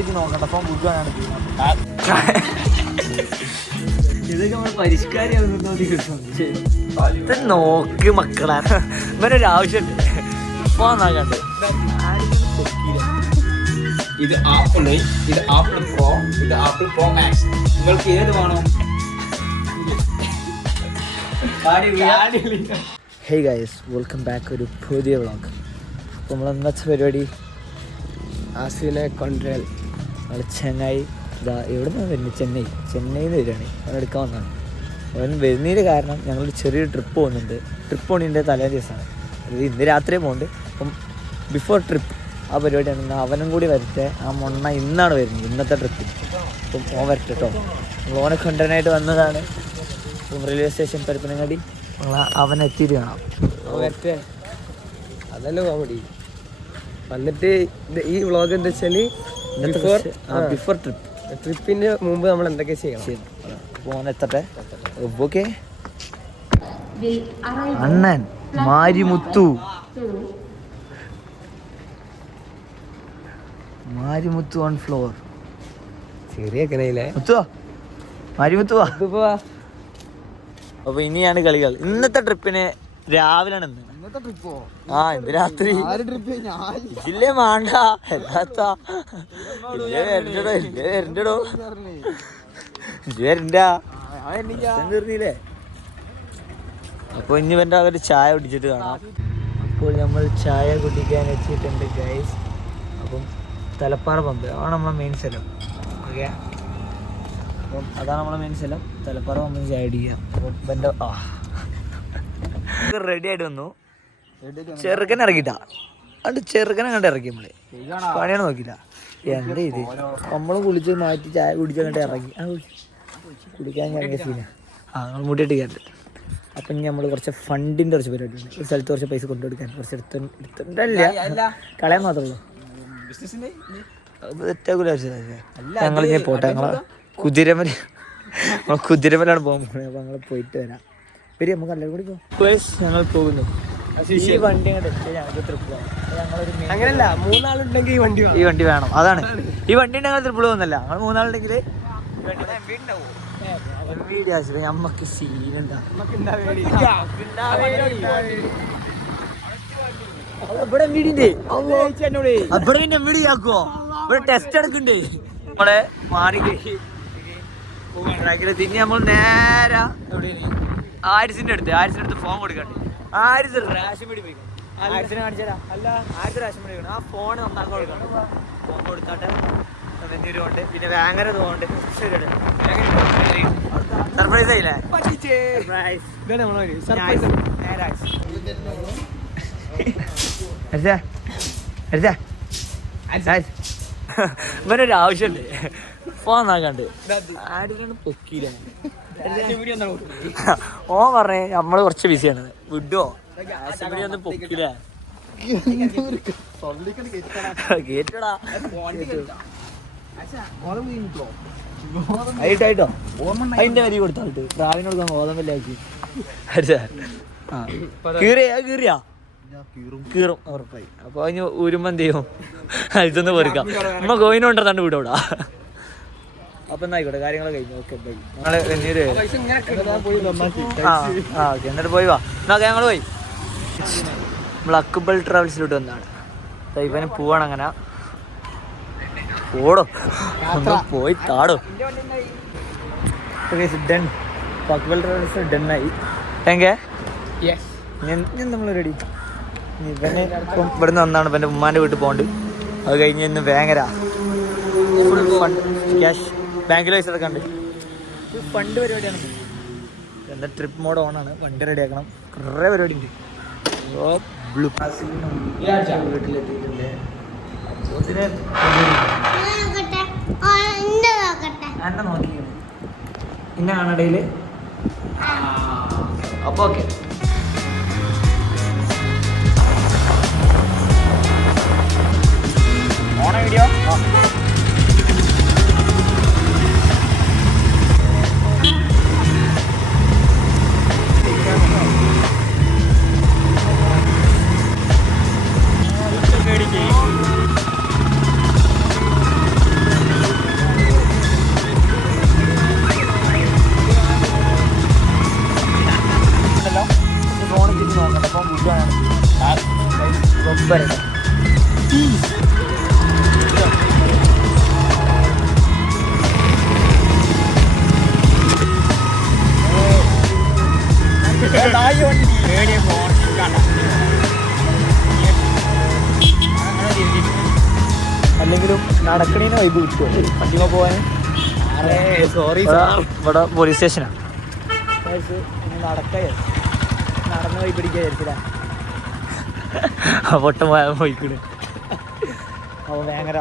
നോക്കിയിട്ട് നോക്കണ്ട. അപ്പം ബുദ്ധിയാണ് ഇതൊക്കെ നമ്മൾ പരിഷ്കാരിയാവുന്ന നോക്ക് മക്കളെ. ഇവനൊരു ആവശ്യമുണ്ട്. പോകാണ്ട് ഇത് ആപ്പിള്, ഇത് ആപ്പിൾ പ്രോ, ഇത് ആപ്പിൾ പ്രോ മാക്സ്. നിങ്ങൾക്ക് ഏത് വേണം? ഹേ ഗൈസ്, വെൽക്കം ബാക്ക് ഒരു പുതിയ വ്ളോഗ്. അപ്പോൾ നമ്മൾ ഇന്നത്തെ പരിപാടി ആസിനെ കൊണ്ടുവരാൻ നമ്മൾ ചെന്നൈ എവിടെ നിന്നാണ് വരുന്നത്? ചെന്നൈയിൽ നിന്ന് വരികയാണ്. അവൻ എടുക്കാൻ വന്നതാണ്. അവൻ വരുന്നതിൻ്റെ കാരണം ഞങ്ങളൊരു ചെറിയൊരു ട്രിപ്പ് പോകുന്നുണ്ട്. ട്രിപ്പ് പോണതിൻ്റെ തലേ ദിവസമാണ്. അത് ഇന്ന് രാത്രിയും പോകുന്നുണ്ട്. അപ്പം ബിഫോർ ട്രിപ്പ് ആ പരിപാടിയാണ്. അവനും കൂടി വരട്ടെ. ആ മൊണ്ണ ഇന്നാണ് വരുന്നത്, ഇന്നത്തെ ട്രിപ്പിൽ. അപ്പം ഓൻ വരട്ടെ കേട്ടോ. നമ്മൾ ഓനെ കൊണ്ടുവരാനായിട്ട് വന്നതാണ്. അപ്പം റെയിൽവേ സ്റ്റേഷൻ പരപ്പനങ്ങാടി നമ്മൾ അവനെത്തിയിട്ട് കാണാം. വരട്ടെ, അതല്ലേ കോമഡി. വന്നിട്ട് ഈ വ്ളോഗ് എന്താ വെച്ചാൽ ബിഫോർ ട്രിപ്പിന് മുമ്പ് നമ്മൾ എന്തൊക്കെ ചെയ്യണം. അപ്പോൾ ഓനെത്തട്ടെ. Okay. Annan Marimuthu on floor. ചെറിയ കനയില്ലേ മുത്തുവാ, മാരിമുത്തുവാ. അപ്പൊ ഇനിയാണ് കളികൾ. ഇന്നത്തെ ട്രിപ്പിന് രാവിലെയാണ് ഇന്ന്. ആ ഇന്ന് രാത്രി ഇല്ലേ മാണ്ട എല്ലാത്താ വരണ്ടോ തീർന്നില്ലേ. അപ്പൊ ഇനി വേണ്ട അവര് ചായ കുടിച്ചിട്ട് കാണാം. അപ്പോൾ നമ്മൾ ചായ കുടിക്കാൻ എത്തിയിട്ടുണ്ട് ഗൈസ്. അപ്പം തലപ്പാറ പമ്പ് ആണ് നമ്മളെ മെയിൻ സ്ഥലം. ഓക്കെ, അപ്പം അതാണ് നമ്മളെ മെയിൻ സ്ഥലം. തലപ്പാറ പമ്പിന് ചായ കുടിക്കുക. അപ്പം എൻ്റെ റെഡി ആയിട്ട് വന്നു. ചെറുക്കൻ ഇറങ്ങിട്ടാ. അത് ചെറുക്കനെ കണ്ട് ഇറക്കി നമ്മള്. പണിയാണ് നോക്കില്ല. എന്താ ഇത്, നമ്മളും കുളിച്ച് മാറ്റി ചായ കുടിച്ചാൽ കണ്ട് ഇറങ്ങി. കുടിക്കാൻ ഇറങ്ങിയ സീന. നമ്മൾ മുടിയിട്ട് കയറി. അപ്പം ഇനി നമ്മൾ കുറച്ച് ഫണ്ടിൻ്റെ കുറച്ച് പരിപാടി ഉണ്ട്. ഒരു സ്ഥലത്ത് കുറച്ച് പൈസ കൊണ്ടുകൊടുക്കാൻ കുറച്ച് എടുത്തിട്ടല്ല, കളയാൻ മാത്രമേ ഉള്ളൂ. ഞങ്ങൾ ഞാൻ പോട്ടെ. ഞങ്ങളെ കുതിരമലാണ് പോകാൻ പോകുന്നത്. അപ്പം ഞങ്ങൾ പോയിട്ട് വരാം. വരി, നമുക്ക് എല്ലാവരും കൂടി പോകും. ഞങ്ങൾ പോകുന്നു. ഈ വണ്ടി ഞങ്ങൾക്ക് ട്രിപ്പ് പോകാം. അങ്ങനെയല്ല, മൂന്നാളുണ്ടെങ്കിൽ ഈ വണ്ടി വേണം. അതാണ് ഈ വണ്ടി ഞങ്ങൾ ട്രിപ്പിൾ പോകുന്നല്ല. ഞങ്ങൾ മൂന്നാളുണ്ടെങ്കിൽ നമ്മക്ക് സീനെന്താ. ഇവിടെ വീടിന്റെ ഇവിടെ പിന്നെ വീട് ആക്കുവോ? ഇവിടെ ടെസ്റ്റ് എടുക്കണ്ടേ നമ്മളെ മാറി. പിന്നെ നമ്മൾ നേരെ എവിടെയാണ്? ആരിസിന്റെ അടുത്ത് ഫോൺ കൊടുക്കണ്ടേ. ആരിസ് റേഷൻ പീടി പോയി. ആരിസിനെ കാണിച്ചാ അല്ല, ആരിസ് റേഷൻ പീടി ആ ഫോൺ നന്നാക്കാൻ കൊടുക്കണം. ഫോൺ കൊടുത്താട്ടെ ണ്ട്. പിന്നെ വേങ്ങര തോണ്ട് സർപ്രൈസ് ആയില്ലേ? ഇവനൊരു ആവശ്യമുണ്ട്. ഫോൺ നാക്കാണ്ട് ആടിനാണ് പൊക്കിയില്ല. ഓ പറഞ്ഞേ നമ്മള് കുറച്ച് ബിസിയാണ്. വിഡോ ഒന്നും പൊക്കില്ല. കേട്ടടാ ആയിട്ടോ അതിന്റെ വരി കൊടുത്താട്ട് പ്രാവിന് കൊടുക്കാൻ ഗോതമ്പല്ലാക്കി കീറും ഉറപ്പായി. അപ്പൊ അതിന് ഊരുമ്പോ എന്ത് ചെയ്യും? ഇതൊന്ന് പൊറിക്കാം. നമ്മ കോയിനുകൊണ്ടിരുന്നാണ്ട് വിടൂടാ. അപ്പൊ എന്നായിക്കോട്ടെ, കാര്യങ്ങളൊക്കെ കഴിഞ്ഞു. Okay bye. ഞങ്ങള് എന്നിട്ട് പോയി വാ. എന്നാ ഞങ്ങൾ പോയി. നമ്മൾ അക്ബൽ ട്രാവൽസിലോട്ട് വന്നതാണ്. ഇവന് പോവാണ്. അങ്ങനെ ഓടോ പോയി താടോ. ഡൺ. അക്ബൽ ട്രാവൽസ് ഡണ്ണായി. എങ്കെ ഞാൻ നമ്മൾ റെഡി. ഇവന് ഇപ്പം ഇവിടെ നിന്ന് വന്നാണ്. ഇവൻ്റെ ഉമ്മാൻ്റെ വീട്ടിൽ പോകണ്ട്. അത് കഴിഞ്ഞ് ഇന്ന് വേങ്ങര ഫുൾ ഫണ്ട് ക്യാഷ് ബാങ്കിൽ പൈസ എടുക്കാണ്ട് ഫണ്ട് പരിപാടിയാണ്. എന്താ ട്രിപ്പ് മോഡ് ഓണാണ്. വണ്ടി റെഡിയാക്കണം. കുറേ പരിപാടി ഉണ്ട്. വീട്ടിലെത്തിയിട്ടുണ്ട്. എന്നെ നോക്കിയാണ് ഇന്ന കാണടയില്. അപ്പൊ ഓക്കെ. ഓണ വീഡിയോ നടക്കണേന് വൈബ് കിട്ടുമോ വണ്ടിമ പോവാൻ? സോറി ഇവിടെ പോലീസ് സ്റ്റേഷനാണ്. നടക്കുക നടന്ന് പോയി പിടിക്കുക വിചാരിച്ചില്ല. പൊട്ടം പോയിക്കൂടെ. അപ്പോൾ വേങ്ങര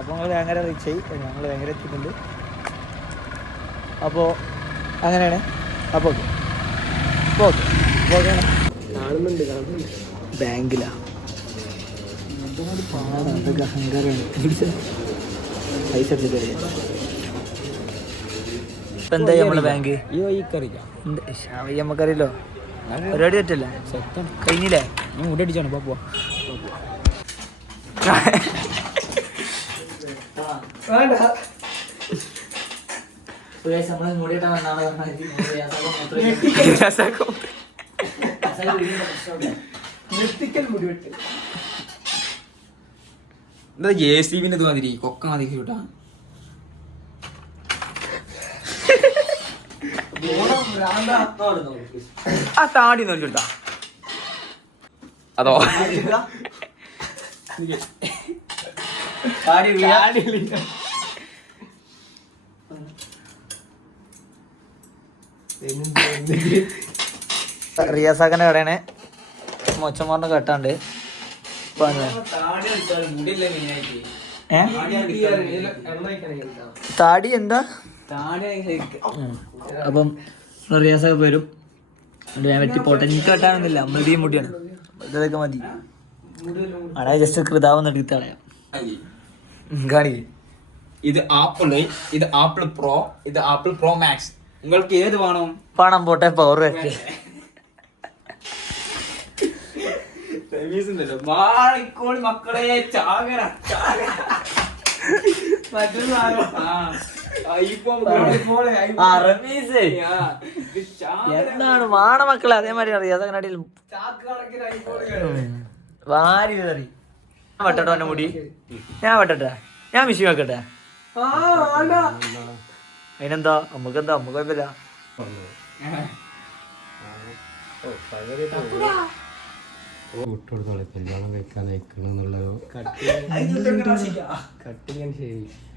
അപ്പോൾ ഞങ്ങൾ വേങ്ങര റീച്ച് ആയി. ഞങ്ങൾ വേങ്ങര എത്തിയിട്ടുണ്ട്. അപ്പോൾ അങ്ങനെയാണ്. അപ്പോൾ ഓക്കെ ഓക്കെ കാണുന്നുണ്ട് ബാങ്കിലാണ് പാടാണ്. അതൊക്കെ അഹങ്കാരമാണ്. പൈസ എടുത്തിട്ട് ഇപ്പം എന്തായി നമ്മളെ ബാങ്ക്? ഈ വഴിക്കറിയാം ഈ നമുക്കറിയില്ലോ. പരിപാടി പറ്റില്ല. കഴിഞ്ഞില്ലേ? ഞാൻ മുടി അടിച്ചാണ്. പോവാ എന്താ JCB ഇത് മാതിരി കൊക്ക മതി കേട്ടാ. ആ താടി നോക്കിട്ടാ അതോ റിയാസാക്കൻ്റെ കടയാണ്. മൊച്ചന്മാറിന് കെട്ടാണ്ട് താടി എന്താ. അപ്പം റിയാസൊക്കെ വരും. ഞാൻ പറ്റി പോട്ടെ. എനിക്ക് കെട്ടാനൊന്നുമില്ല. മതി മുടിയാണ്. ഇതൊക്കെ മതി. അവിടെ ജസ്റ്റ് കൃതാവെന്ന് എടുത്ത് കളയാം. കാണി. ഇത് ആപ്പിള്, ഇത് ആപ്പിൾ പ്രോ, ഇത് ആപ്പിൾ പ്രോ മാക്സ്. നിങ്ങൾക്ക് ഏത് വേണം? പണം പോട്ടെ പവർ വരട്ടെ. മക്കളെ ചാകര എന്താണ് വാണ മക്കളെ അതേമാതിരി അറിയാം. അതങ്ങനാട്ടിൽ വാരി കയറി. ഞാൻ വെട്ടട്ടോ എന്റെ മുടി. ഞാൻ വെട്ടട്ടെ. ഞാൻ മിഷീൻ വെക്കട്ടെ. അതിനെന്താ നമുക്കെന്താ നമുക്ക് കുഴപ്പമില്ല.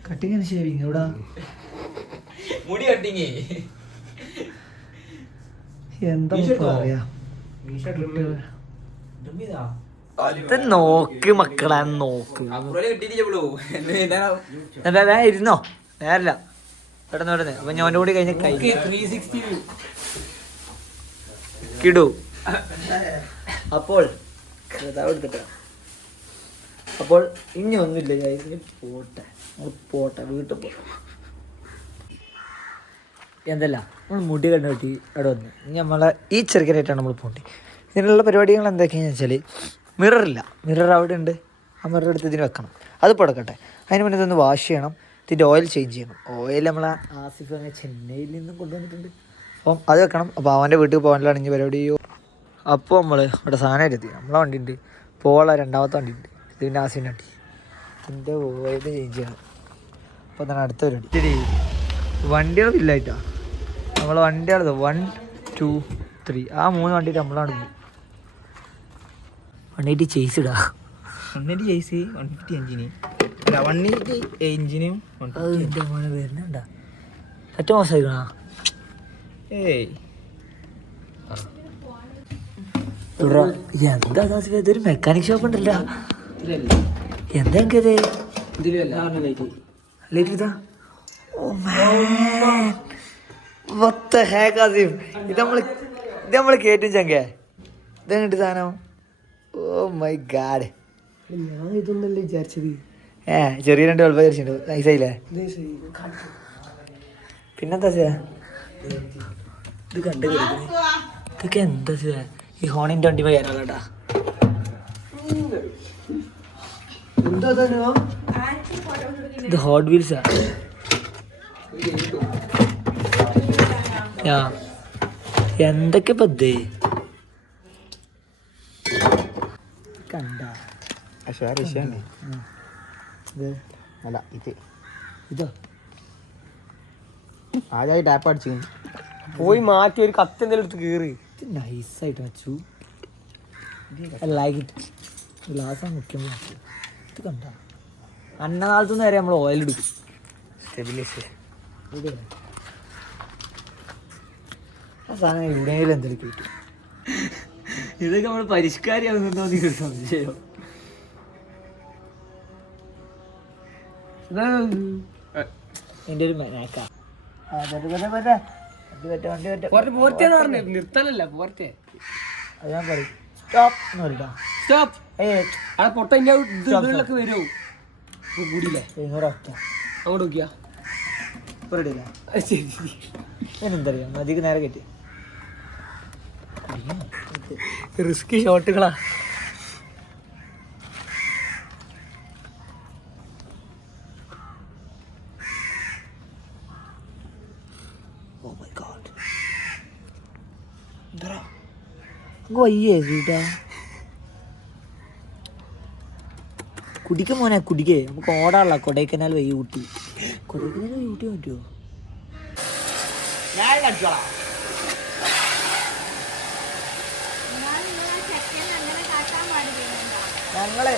കട്ടിങ് ഷേവിങ് എവിടാ? മുടി കട്ടിങ് എന്താ പറയാ. നോക്ക് മക്കളെ നോക്ക്. ഇരുന്നോ? നേരല്ല പെട്ടെന്ന് പെട്ടെന്ന്. അപ്പൊ ഞാൻ്റെ കൂടി കഴിഞ്ഞ കിടു. അപ്പോൾ എടുത്തിട്ട. അപ്പോൾ ഇനി ഒന്നുമില്ല. ഞാൻ പോട്ടെ. പോട്ടെ വീട്ടിൽ പോട്ടെ. എന്തല്ല നമ്മൾ മുടി കണ്ടു പറ്റി അവിടെ വന്ന് ഇനി നമ്മളെ ഈ ചെറുക്കനായിട്ടാണ് നമ്മൾ പോകേണ്ടത്. ഇതിനുള്ള പരിപാടികൾ എന്തൊക്കെയാണെന്ന് വെച്ചാൽ മിററില്ല. മിറർ അവിടെ ഉണ്ട്. ആ മിറർ എടുത്ത് ഇതിന് വെക്കണം. അത് കൊടുക്കട്ടെ. അതിന് മുന്നേ ഇതൊന്ന് വാഷ് ചെയ്യണം. ഇതിൻ്റെ ഓയിൽ ചേഞ്ച് ചെയ്യണം. ഓയിൽ നമ്മളെ ആസിഫ് അങ്ങനെ ചെന്നൈയിൽ നിന്നും കൊണ്ടുവന്നിട്ടുണ്ട്. അപ്പം അത് വെക്കണം. അപ്പോൾ അവൻ്റെ വീട്ടിൽ പോകാനുള്ള ഇനി പരിപാടി. അപ്പോൾ നമ്മൾ ഇവിടെ സാധനം എത്തി. നമ്മളെ വണ്ടി ഉണ്ട്. പോള രണ്ടാമത്തെ വണ്ടി ഉണ്ട്. ഇത് പിന്നെ ആസിഫിൻ്റെ വണ്ടി. ഇതിൻ്റെ ഓയിൽ ചേഞ്ച് ചെയ്യണം. അപ്പോൾ തന്നെ അടുത്ത പരിപാടി. ശരി വണ്ടികളില്ലായിട്ടാ. നമ്മളെ വണ്ടികളത് 1 2 3 ആ 3 വണ്ടിയിട്ട് നമ്മളാണ് പോയി. 180 ചേസ് ഇടാ. 180 ചേസ് 150 എഞ്ചിന് 180 എഞ്ചിനും അതിൻ്റെ മോനെ വരുന്നുണ്ടാ. ഏറ്റവും മോശമായിക്കണാ. എന്താ ഇതൊരു മെക്കാനിക് ഷോപ്പ് ഉണ്ടല്ലോ. എന്താ എനിക്കത് ലൈറ്റ് ഇതാ. ഇത് നമ്മൾ കേറ്റും ചങ്കേ. ഇതെങ്ങോട്ട് സാധനം. Oh my god. ഞാൻ ഇതൊന്നല്ലേ വിചാരിച്ചത്. ചെറിയ 2 ബൾബ് വിചാരിച്ചിട്ടുണ്ട്. നൈസായില്ലേ? പിന്നെന്താ ചെയ്യാ ഇത് കണ്ട് ഇതൊക്കെ എന്താ ചെയ്യാ. ഈ ഹോണിൻ്റെ വണ്ടി കയറാളാട്ടാ. ഇത് ഹോട്ട് വീൽസാ. എന്തൊക്കെ പദ്ധതി കണ്ട. അല്ല ഇത് ഇതോ ആദ്യമായി ടാപ്പ് അടിച്ചു പോയി മാറ്റി ഒരു കത്ത് എന്തെങ്കിലും എടുത്ത് കീറി. ഇത് നൈസായിട്ട് വെച്ചു. ലൈക്ക് ഇറ്റ് ഗ്ലാസ് മുഖ്യം. ഇത് കണ്ട അന്നകാലത്തുനിന്ന് വരെ നമ്മൾ ഓയിൽ എടുക്കും. സ്റ്റെബിലൈസേഷൻ ആ സാധനം എവിടെയെങ്കിലും എന്തെങ്കിലും കിട്ടും. ഇതൊക്കെ നമ്മൾ പരിഷ്കാരിയാകുന്നുണ്ടോ എന്നൊരു സംശയം. എൻ്റെ ഒരു നാക്കാ നിർത്താനല്ല പോർത്തെ. അത് ഞാൻ പറയും സ്റ്റോപ്പ് എന്ന് പറയട്ടോ. സ്റ്റോപ്പ്. അവിടെ പൊട്ട ഇതിലൊക്കെ വരുമോ കൂടിയില്ലേ? ഒരൊറ്റ അങ്ങോട്ട് നോക്കിയാ റെഡിയില്ല. ശരി. ഞാനെന്തറിയാം നദിക്ക് നേരെ കയറ്റി റിസ്ക് ഷോട്ടുകളാ. ഓ മൈ ഗോഡ് എന്താ വയ്യേ സീട്ടാ. കുടിക്ക മോനെ കുടിക്കേ. നമുക്ക് ഓടാനുള്ള കൊടൈക്കനാൽ വഴി ഊട്ടി. കൊടൈക്കനാൽ വഴി ഊട്ടി പറ്റുമോ? ഞങ്ങള്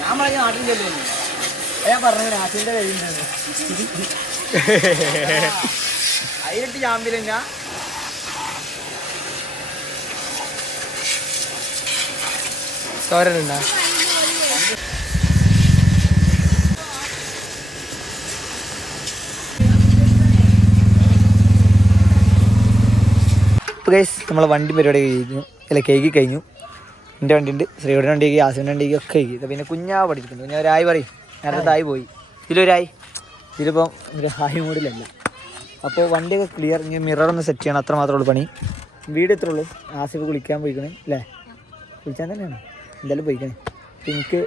ഞാൻ പറഞ്ഞ നാട്ടിൽ ചെല്ലുന്നു. ഞാൻ പറഞ്ഞു നാട്ടിൻ്റെ കഴിയുന്നത് അതിലിട്ട് ചാമ്പിലും ഞാൻ തോരനുണ്ടാ. ഇപ്പോൾ ഗൈസ് നമ്മളെ വണ്ടി പരിപാടി കഴിഞ്ഞു. അല്ല കേക്ക് കഴിഞ്ഞു. എൻ്റെ വണ്ടിയുണ്ട്, ശ്രീയുടെ വണ്ടിക്ക്, യാസിൻ്റെ വണ്ടിക്ക് ഒക്കെ കഴിക്കും. പിന്നെ കുഞ്ഞാവ് പഠിച്ചിട്ടുണ്ട്. കുഞ്ഞാ ഒരായി പറയും. നേരത്തെ തായി പോയി. ഇതിലൊരായി. ഇതിലിപ്പം ഒരു ഹായ് മൂഡിലല്ല. അപ്പോൾ വണ്ടിയൊക്കെ ക്ലിയർ. ഇനി മിററൊന്ന് സെറ്റ് ചെയ്യണം. അത്ര മാത്രമേ ഉള്ളൂ പണി. വീട് എത്ര ഉള്ളൂ. ആസിഫ് കുളിക്കാൻ പോയിക്കണേ അല്ലേ? കുളിക്കാൻ തന്നെയാണ് എന്തായാലും പോയിക്കണേ. എനിക്ക്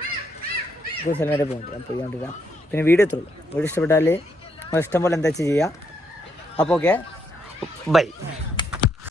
സ്ഥലം വരെ പോകുന്നുണ്ട്. ഞാൻ പോയിക്കൊണ്ടിരിക്കാം. പിന്നെ വീട് എത്ര ഉള്ളൂ. വീട് ഇഷ്ടപ്പെട്ടാൽ ഇഷ്ടം പോലെ എന്താ വെച്ചാൽ ചെയ്യുക. അപ്പോൾ ഓക്കെ ബൈ.